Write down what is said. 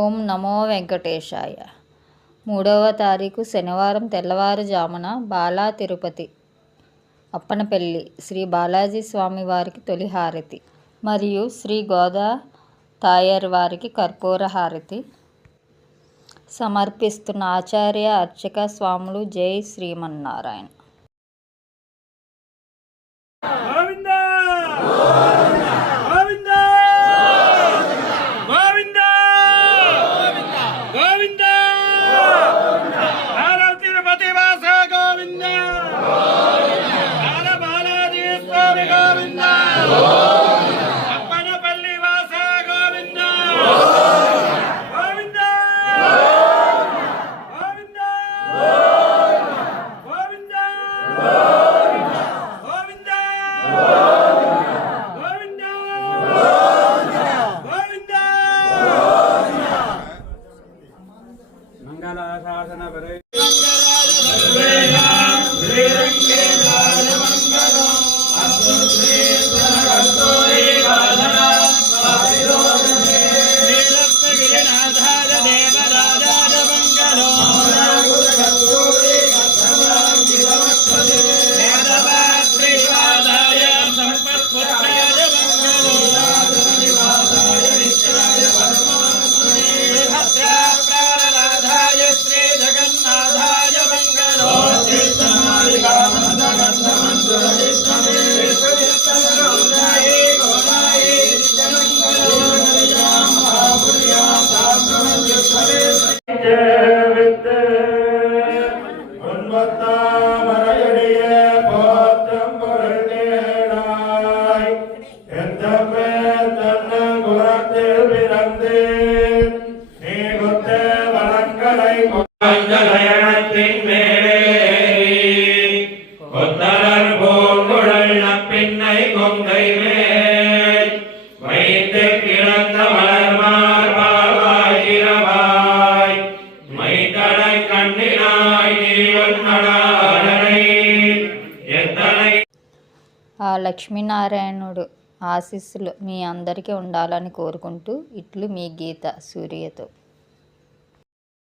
ఓం నమో వెంకటేశాయ. 3వ తారీఖు శనివారం తెల్లవారుజామున బాలా తిరుపతి అప్పనపల్లి శ్రీ బాలాజీ స్వామి వారికి తొలి హారతి మరియు శ్రీ గోదా తాయారు వారికి కర్పూర హారతి సమర్పిస్తున్న ఆచార్య అర్చక స్వాములు. జై శ్రీమన్నారాయణ. ఆ లక్ష్మీనారాయణుడు ఆశీస్సులు మీ అందరికీ ఉండాలని కోరుకుంటూ ఇట్లు మీ గీత సూర్యతో.